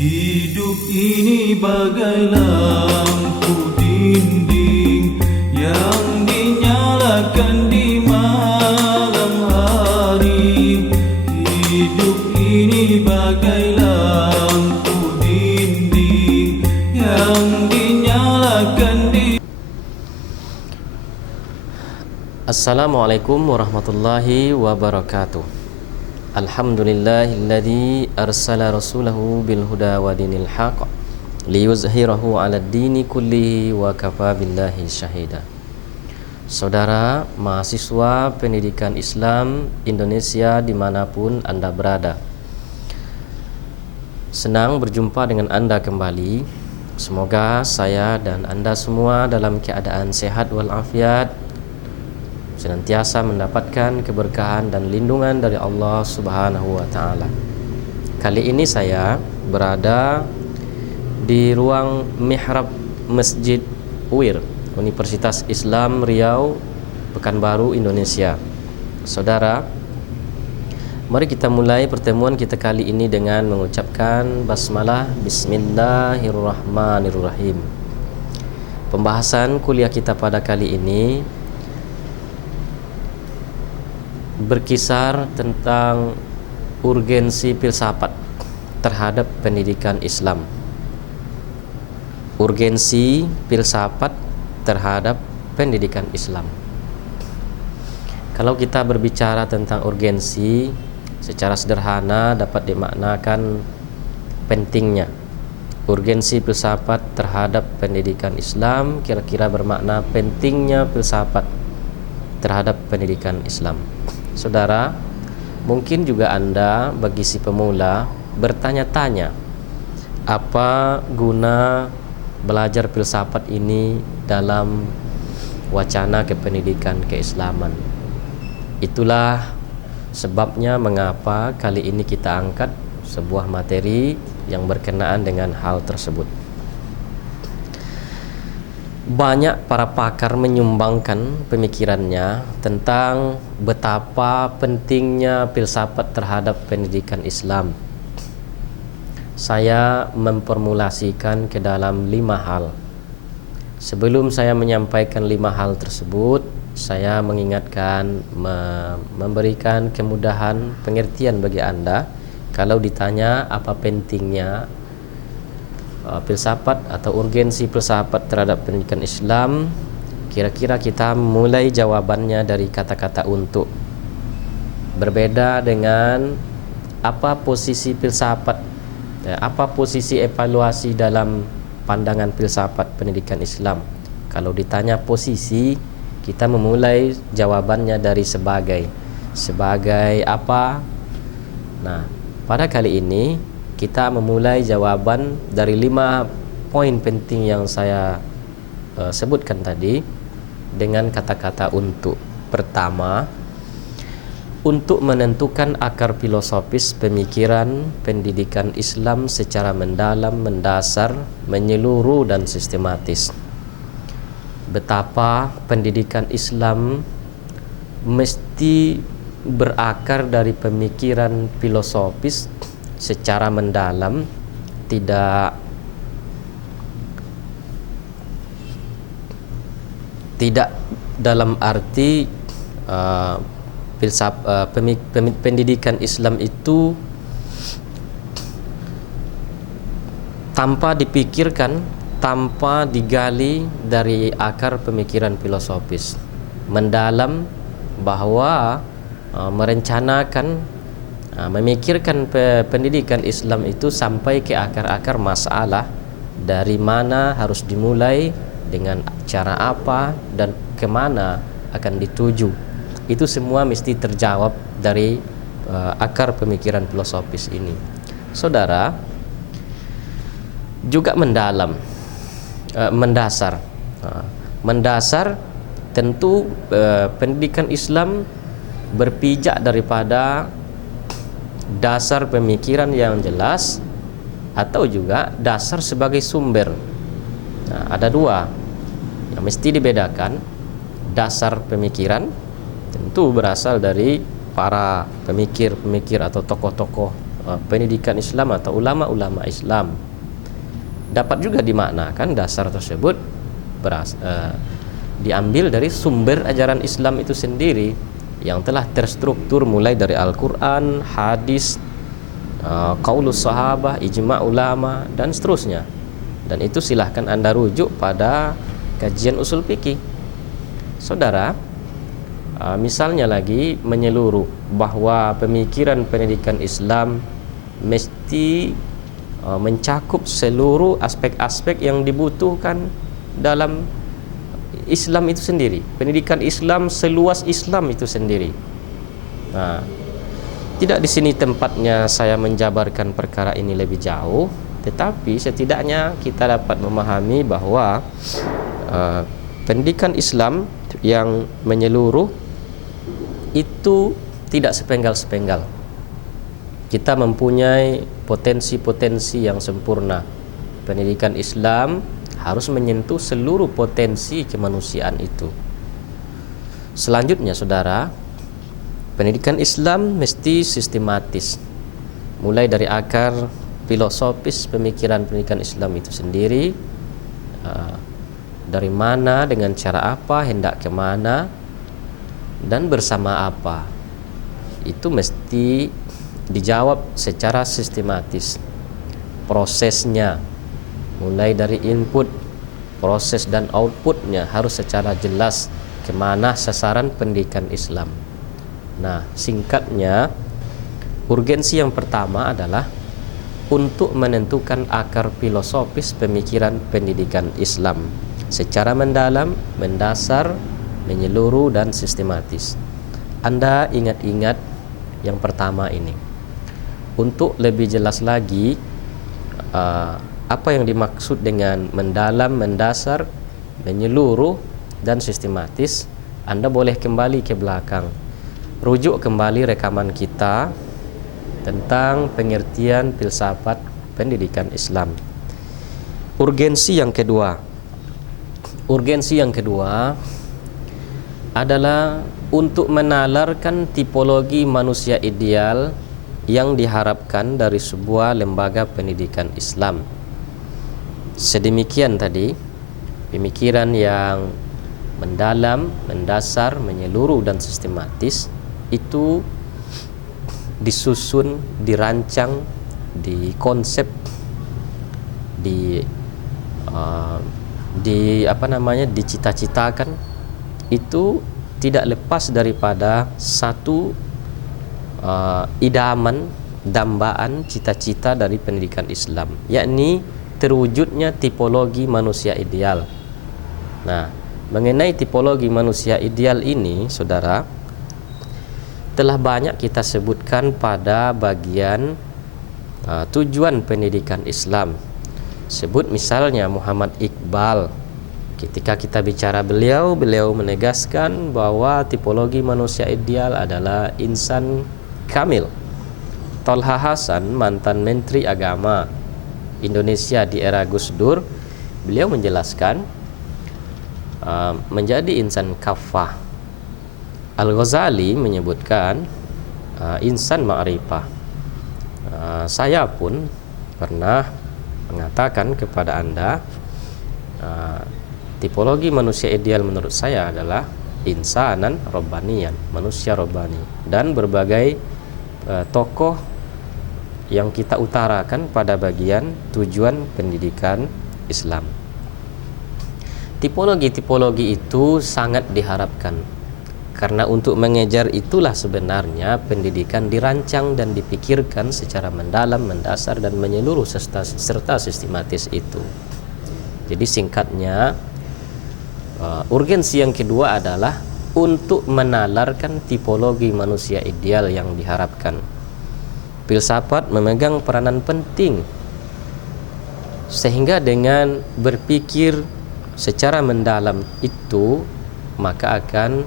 Hidup ini bagai lampu dinding yang dinyalakan di malam hari. Hidup ini bagai lampu dinding yang dinyalakan di. Assalamualaikum warahmatullahi wabarakatuh. Alhamdulillahilladzi arsala rasulahu bil huda wa dinil haqq liyuzhirahu 'alad dini kullihi wa kafa billahi syahida. Saudara mahasiswa pendidikan Islam Indonesia dimanapun Anda berada, senang berjumpa dengan Anda kembali. Semoga saya dan Anda semua dalam keadaan sehat walafiat, senantiasa mendapatkan keberkahan dan lindungan dari Allah Subhanahu wa taala. Kali ini saya berada di ruang mihrab Masjid UIR, Universitas Islam Riau, Pekanbaru, Indonesia. Saudara, mari kita mulai pertemuan kita kali ini dengan mengucapkan basmalah. Bismillahirrahmanirrahim. Pembahasan kuliah kita pada kali ini berkisar tentang urgensi filsafat terhadap pendidikan Islam. Urgensi filsafat terhadap pendidikan Islam. Kalau kita berbicara tentang urgensi, secara sederhana dapat dimaknakan pentingnya. Urgensi filsafat terhadap pendidikan Islam kira-kira bermakna pentingnya filsafat terhadap pendidikan Islam. Saudara, mungkin juga Anda bagi si pemula bertanya-tanya, apa guna belajar filsafat ini dalam wacana kependidikan keislaman? Itulah sebabnya mengapa kali ini kita angkat sebuah materi yang berkenaan dengan hal tersebut. Banyak para pakar menyumbangkan pemikirannya tentang betapa pentingnya filsafat terhadap pendidikan Islam. Saya memformulasikan ke dalam 5 hal. Sebelum saya menyampaikan 5 hal tersebut, saya mengingatkan, memberikan kemudahan pengertian bagi Anda. Kalau ditanya apa pentingnya filsafat atau urgensi filsafat terhadap pendidikan Islam, kira-kira kita mulai jawabannya dari kata-kata untuk. Berbeda dengan apa posisi filsafat, apa posisi evaluasi dalam pandangan filsafat pendidikan Islam. Kalau ditanya posisi, kita memulai jawabannya dari sebagai apa. Nah, pada kali ini kita memulai jawaban dari 5 poin penting yang saya sebutkan tadi dengan kata-kata untuk. Pertama, untuk menentukan akar filosofis pemikiran pendidikan Islam secara mendalam, mendasar, menyeluruh dan sistematis. Betapa pendidikan Islam mesti berakar dari pemikiran filosofis secara mendalam, tidak dalam arti pendidikan Islam itu tanpa dipikirkan, tanpa digali dari akar pemikiran filosofis. Mendalam bahwa merencanakan, memikirkan pendidikan Islam itu sampai ke akar-akar masalah, dari mana harus dimulai, dengan cara apa, dan kemana akan dituju. Itu semua mesti terjawab dari akar pemikiran filosofis ini. Saudara, juga mendalam, mendasar. Mendasar tentu pendidikan Islam berpijak daripada dasar pemikiran yang jelas atau juga dasar sebagai sumber. Nah, ada 2 yang mesti dibedakan. Dasar pemikiran tentu berasal dari para pemikir-pemikir atau tokoh-tokoh pendidikan Islam atau ulama-ulama Islam. Dapat juga dimaknakan dasar tersebut diambil dari sumber ajaran Islam itu sendiri yang telah terstruktur mulai dari Al-Quran, hadis, qaulus sahabah, ijma' ulama, dan seterusnya. Dan itu silahkan Anda rujuk pada kajian usul fikih. Saudara, misalnya lagi menyeluruh bahwa pemikiran pendidikan Islam mesti mencakup seluruh aspek-aspek yang dibutuhkan dalam Islam itu sendiri, pendidikan Islam seluas Islam itu sendiri. Nah, tidak di sini tempatnya saya menjabarkan perkara ini lebih jauh, tetapi setidaknya kita dapat memahami bahwa pendidikan Islam yang menyeluruh itu tidak sepenggal-sepenggal. Kita mempunyai potensi-potensi yang sempurna. Pendidikan Islam harus menyentuh seluruh potensi kemanusiaan itu. Selanjutnya, saudara, pendidikan Islam mesti sistematis, mulai dari akar filosofis pemikiran pendidikan Islam itu sendiri, dari mana, dengan cara apa, hendak kemana, dan bersama apa. Itu mesti dijawab secara sistematis. Prosesnya, mulai dari input, proses dan outputnya harus secara jelas kemana sasaran pendidikan Islam. Nah, singkatnya, urgensi yang pertama adalah untuk menentukan akar filosofis pemikiran pendidikan Islam secara mendalam, mendasar, menyeluruh, dan sistematis. Anda ingat-ingat yang pertama ini. Untuk lebih jelas lagi apa yang dimaksud dengan mendalam, mendasar, menyeluruh, dan sistematis, Anda boleh kembali ke belakang, rujuk kembali rekaman kita tentang pengertian filsafat pendidikan Islam. Urgensi yang kedua adalah untuk menalarkan tipologi manusia ideal yang diharapkan dari sebuah lembaga pendidikan Islam. Sedemikian tadi, pemikiran yang mendalam, mendasar, menyeluruh, dan sistematis itu disusun, dirancang, dikonsep, dicita-citakan, itu tidak lepas daripada satu idaman, dambaan, cita-cita dari pendidikan Islam, yakni terwujudnya tipologi manusia ideal. Nah, mengenai tipologi manusia ideal ini, saudara, telah banyak kita sebutkan pada bagian tujuan pendidikan Islam. Sebut misalnya Muhammad Iqbal. Ketika kita bicara beliau menegaskan bahwa tipologi manusia ideal adalah insan kamil. Tolha Hasan, mantan Menteri Agama Indonesia di era Gus Dur, beliau menjelaskan menjadi insan kafah. Al-Ghazali menyebutkan insan ma'rifah. Saya pun pernah mengatakan kepada Anda, tipologi manusia ideal menurut saya adalah insanan robbaniyan, manusia robbani, dan berbagai tokoh yang kita utarakan pada bagian tujuan pendidikan Islam. Tipologi-tipologi itu sangat diharapkan, karena untuk mengejar itulah sebenarnya pendidikan dirancang dan dipikirkan secara mendalam, mendasar, dan menyeluruh serta sistematis itu. Jadi singkatnya, urgensi yang kedua adalah untuk menalarkan tipologi manusia ideal yang diharapkan. Filsafat memegang peranan penting, sehingga dengan berpikir secara mendalam itu, maka akan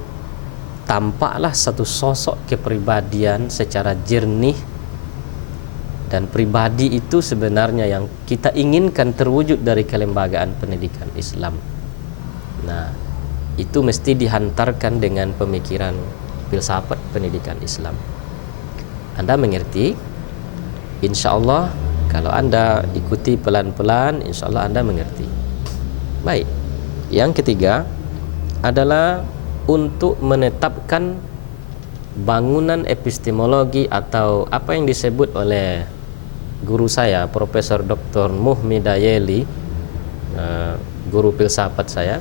tampaklah satu sosok kepribadian secara jernih, dan pribadi itu sebenarnya yang kita inginkan terwujud dari kelembagaan pendidikan Islam. Nah, itu mesti dihantarkan dengan pemikiran filsafat pendidikan Islam. Anda mengerti? Insya Allah kalau Anda ikuti pelan-pelan, insya Allah Anda mengerti. Baik, yang ketiga adalah untuk menetapkan bangunan epistemologi atau apa yang disebut oleh guru saya, Profesor Dr. Muhmidayeli, guru filsafat saya,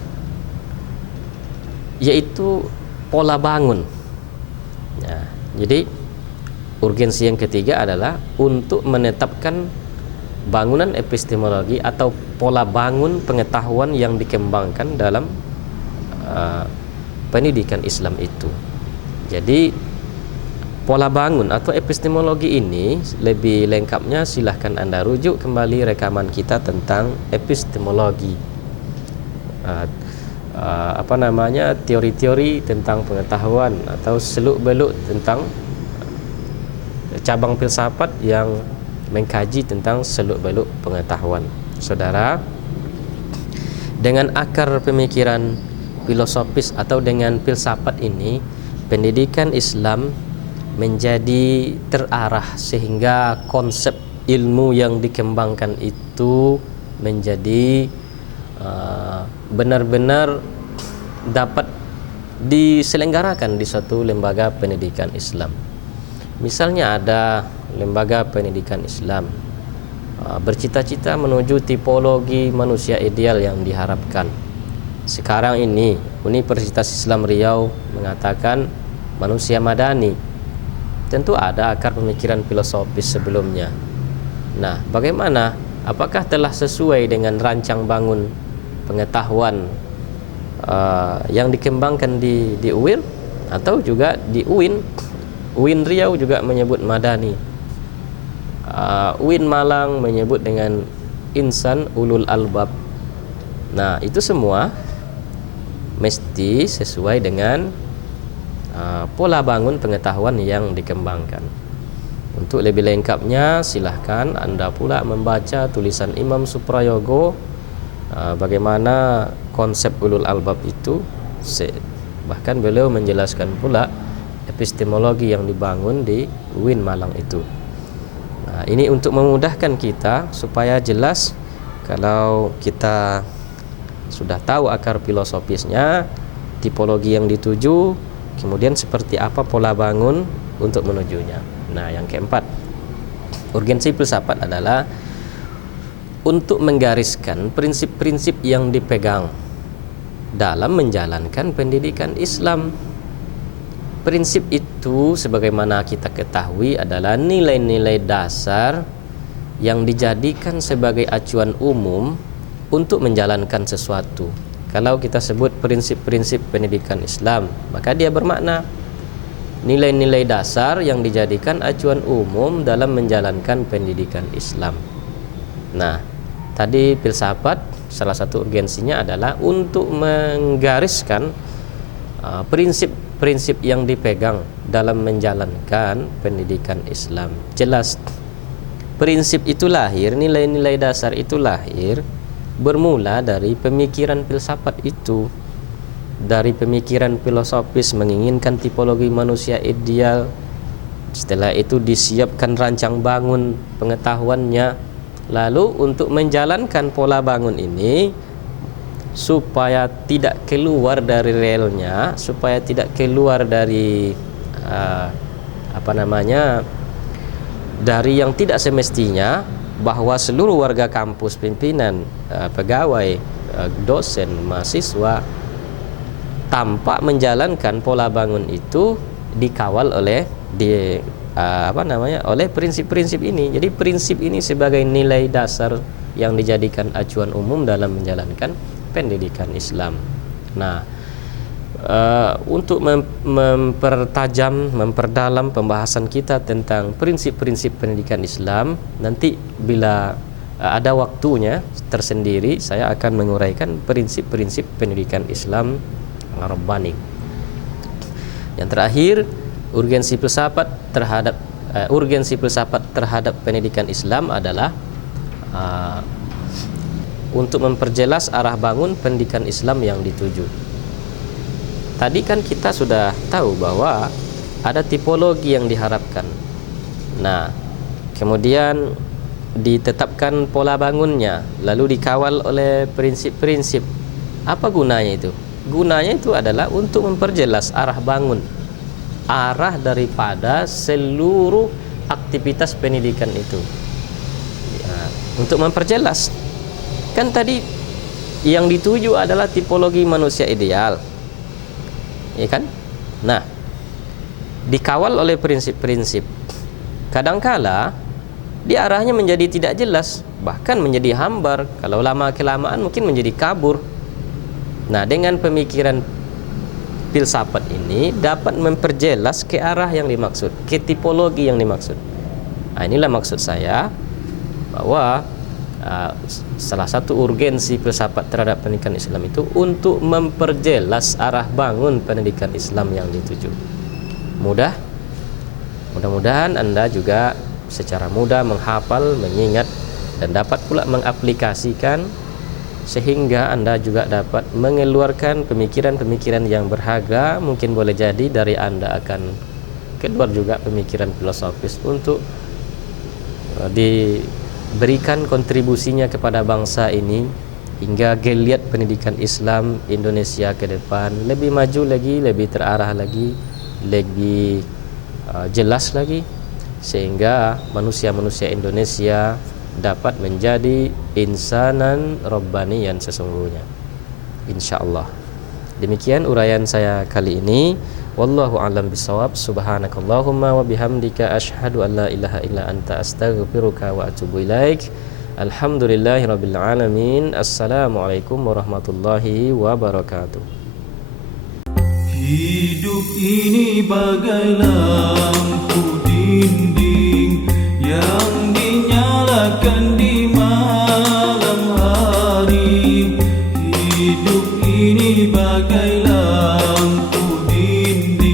yaitu pola bangun. Ya, jadi urgensi yang ketiga adalah untuk menetapkan bangunan epistemologi atau pola bangun pengetahuan yang dikembangkan dalam pendidikan Islam itu. Jadi pola bangun atau epistemologi ini lebih lengkapnya silahkan Anda rujuk kembali rekaman kita tentang epistemologi, teori-teori tentang pengetahuan atau seluk-beluk tentang cabang filsafat yang mengkaji tentang seluk-beluk pengetahuan. Saudara, dengan akar pemikiran filosofis atau dengan filsafat ini, pendidikan Islam menjadi terarah sehingga konsep ilmu yang dikembangkan itu menjadi benar-benar dapat diselenggarakan di suatu lembaga pendidikan Islam. Misalnya ada lembaga pendidikan Islam bercita-cita menuju tipologi manusia ideal yang diharapkan. Sekarang ini Universitas Islam Riau mengatakan manusia madani. Tentu ada akar pemikiran filosofis sebelumnya. Nah, bagaimana? Apakah telah sesuai dengan rancang bangun pengetahuan yang dikembangkan di UIR atau juga di UIN? UIN Riau juga menyebut madani. UIN Malang menyebut dengan insan ulul albab. Nah, itu semua mesti sesuai dengan pola bangun pengetahuan yang dikembangkan. Untuk lebih lengkapnya silahkan Anda pula membaca tulisan Imam Suprayogo bagaimana konsep ulul albab itu. Bahkan beliau menjelaskan pula epistemologi yang dibangun di UIN Malang itu. Nah, ini untuk memudahkan kita supaya jelas kalau kita sudah tahu akar filosofisnya, tipologi yang dituju, kemudian seperti apa pola bangun untuk menujunya. Nah, yang keempat, urgensi filsafat adalah untuk menggariskan prinsip-prinsip yang dipegang dalam menjalankan pendidikan Islam. Prinsip itu sebagaimana kita ketahui adalah nilai-nilai dasar yang dijadikan sebagai acuan umum untuk menjalankan sesuatu. Kalau kita sebut prinsip-prinsip pendidikan Islam, maka dia bermakna nilai-nilai dasar yang dijadikan acuan umum dalam menjalankan pendidikan Islam. Nah, tadi filsafat salah satu urgensinya adalah untuk menggariskan prinsip-prinsip yang dipegang dalam menjalankan pendidikan Islam. Jelas prinsip itu lahir, nilai-nilai dasar itu lahir bermula dari pemikiran filsafat itu, dari pemikiran filosofis menginginkan tipologi manusia ideal. Setelah itu disiapkan rancang bangun pengetahuannya. Lalu untuk menjalankan pola bangun ini supaya tidak keluar dari relnya, supaya tidak keluar dari dari yang tidak semestinya, bahwa seluruh warga kampus, pimpinan, pegawai, dosen, mahasiswa tanpa menjalankan pola bangun itu dikawal oleh oleh prinsip-prinsip ini. Jadi prinsip ini sebagai nilai dasar yang dijadikan acuan umum dalam menjalankan pendidikan Islam. Nah, untuk memperdalam pembahasan kita tentang prinsip-prinsip pendidikan Islam, nanti bila ada waktunya tersendiri saya akan menguraikan prinsip-prinsip pendidikan Islam Rabbani. Yang terakhir, urgensi filsafat terhadap pendidikan Islam adalah untuk memperjelas arah bangun pendidikan Islam yang dituju. Tadi kan kita sudah tahu bahwa ada tipologi yang diharapkan. Nah, kemudian ditetapkan pola bangunnya, lalu dikawal oleh prinsip-prinsip. Apa gunanya itu? Gunanya itu adalah untuk memperjelas arah bangun, arah daripada seluruh aktivitas pendidikan itu. Ya, untuk memperjelas. Kan tadi yang dituju adalah tipologi manusia ideal, ya kan? Nah, dikawal oleh prinsip-prinsip. Kadangkala di arahnya menjadi tidak jelas, bahkan menjadi hambar. Kalau lama-kelamaan mungkin menjadi kabur. Nah, dengan pemikiran filsafat ini dapat memperjelas ke arah yang dimaksud, ke tipologi yang dimaksud. Nah, inilah maksud saya bahwa salah satu urgensi filsafat terhadap pendidikan Islam itu untuk memperjelas arah bangun pendidikan Islam yang dituju. Mudah-mudahan Anda juga secara mudah menghafal, mengingat, dan dapat pula mengaplikasikan, sehingga Anda juga dapat mengeluarkan pemikiran-pemikiran yang berharga. Mungkin boleh jadi dari Anda akan keluar juga pemikiran filosofis untuk diberikan kontribusinya kepada bangsa ini, hingga geliat pendidikan Islam Indonesia ke depan lebih maju lagi, lebih terarah lagi, lebih jelas lagi, sehingga manusia-manusia Indonesia dapat menjadi insanan rabbaniyan sesungguhnya, insyaallah. Demikian uraian saya kali ini. Wallahu a'lam bishawab. Subhanakallahumma wa bihamdika asyhadu an la ilaha illa anta astaghfiruka wa atubu ilaik. Alhamdulillahirabbil alamin. Assalamualaikum warahmatullahi wabarakatuh. Hidup ini bagai lampu dinding yang dinyalakan di malam hari. Hidup ini bagai